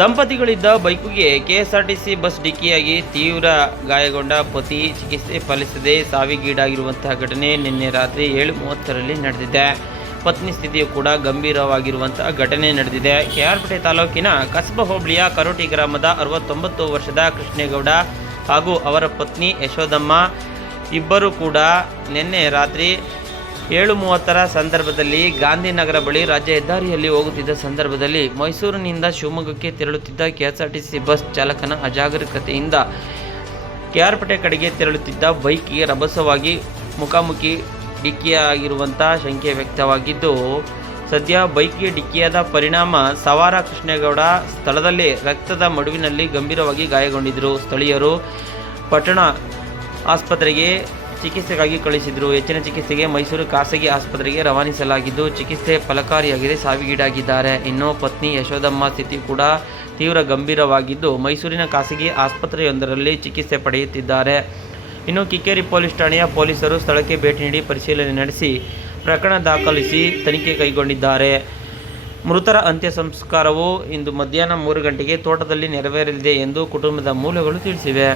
ದಂಪತಿಗಳಿದ್ದ ಬೈಕಿಗೆ KSRTC bus ಡಿಕ್ಕಿಯಾಗಿ ತೀವ್ರ ಗಾಯಗೊಂಡ ಪತಿ ಚಿಕಿತ್ಸೆ ಫಲಿಸದೆ ಸಾವಿಗೀಡಾಗಿರುವಂತಹ ಘಟನೆ ನಿನ್ನೆ ರಾತ್ರಿ ಏಳು ಮೂವತ್ತರಲ್ಲಿ ನಡೆದಿದೆ. ಪತ್ನಿ ಸ್ಥಿತಿಯು ಕೂಡ ಗಂಭೀರವಾಗಿರುವಂತಹ ಘಟನೆ ನಡೆದಿದೆ. ಕೆಆರ್ಪೇಟೆ ತಾಲೂಕಿನ ಕಸಬ ಹೋಬಳಿಯ ಕರೋಟಿ ಗ್ರಾಮದ ಅರವತ್ತೊಂಬತ್ತು ವರ್ಷದ ಕೃಷ್ಣೇಗೌಡ ಹಾಗೂ ಅವರ ಪತ್ನಿ ಯಶೋದಮ್ಮ ಇಬ್ಬರು ಕೂಡ ನಿನ್ನೆ ರಾತ್ರಿ ಏಳು ಮೂವತ್ತರ ಸಂದರ್ಭದಲ್ಲಿ ಗಾಂಧಿನಗರ ಬಳಿ ರಾಜ್ಯ ಹೆದ್ದಾರಿಯಲ್ಲಿ ಹೋಗುತ್ತಿದ್ದ ಸಂದರ್ಭದಲ್ಲಿ ಮೈಸೂರಿನಿಂದ ಶಿವಮೊಗ್ಗಕ್ಕೆ ತೆರಳುತ್ತಿದ್ದ ಕೆಎಸ್ಆರ್ಟಿಸಿ ಬಸ್ ಚಾಲಕನ ಅಜಾಗರೂಕತೆಯಿಂದ ಕೆಆರ್ಪೇಟೆ ಕಡೆಗೆ ತೆರಳುತ್ತಿದ್ದ ಬೈಕ್ಗೆ ರಭಸವಾಗಿ ಮುಖಾಮುಖಿ ಡಿಕ್ಕಿಯಾಗಿರುವಂಥ ಶಂಕೆ ವ್ಯಕ್ತವಾಗಿದ್ದು, ಸದ್ಯ ಬೈಕ್ಗೆ ಡಿಕ್ಕಿಯಾದ ಪರಿಣಾಮ ಸವಾರ ಕೃಷ್ಣೇಗೌಡ ಸ್ಥಳದಲ್ಲಿ ರಕ್ತದ ಮಡುವಿನಲ್ಲಿ ಗಂಭೀರವಾಗಿ ಗಾಯಗೊಂಡಿದ್ದರು. ಸ್ಥಳೀಯರು ಪಟ್ಟಣ ಆಸ್ಪತ್ರೆಗೆ ಚಿಕಿತ್ಸೆಗಾಗಿ ಕಳಿಸಿದರು. ಹೆಚ್ಚಿನ ಚಿಕಿತ್ಸೆಗೆ ಮೈಸೂರು ಖಾಸಗಿ ಆಸ್ಪತ್ರೆಗೆ ರವಾನಿಸಲಾಗಿದ್ದು, ಚಿಕಿತ್ಸೆ ಫಲಕಾರಿಯಾಗಿದೆ, ಸಾವಿಗೀಡಾಗಿದ್ದಾರೆ. ಇನ್ನು ಪತ್ನಿ ಯಶೋದಮ್ಮ ಸ್ಥಿತಿ ಕೂಡ ತೀವ್ರ ಗಂಭೀರವಾಗಿದ್ದು, ಮೈಸೂರಿನ ಖಾಸಗಿ ಆಸ್ಪತ್ರೆಯೊಂದರಲ್ಲಿ ಚಿಕಿತ್ಸೆ ಪಡೆಯುತ್ತಿದ್ದಾರೆ. ಇನ್ನು ಕಿಕ್ಕೇರಿ ಪೊಲೀಸ್ ಠಾಣೆಯ ಪೊಲೀಸರು ಸ್ಥಳಕ್ಕೆ ಭೇಟಿ ನೀಡಿ ಪರಿಶೀಲನೆ ನಡೆಸಿ ಪ್ರಕರಣ ದಾಖಲಿಸಿ ತನಿಖೆ ಕೈಗೊಂಡಿದ್ದಾರೆ. ಮೃತರ ಅಂತ್ಯ ಸಂಸ್ಕಾರವು ಇಂದು ಮಧ್ಯಾಹ್ನ ಮೂರು ಗಂಟೆಗೆ ತೋಟದಲ್ಲಿ ನೆರವೇರಲಿದೆ ಎಂದು ಕುಟುಂಬದ ಮೂಲಗಳು ತಿಳಿಸಿವೆ.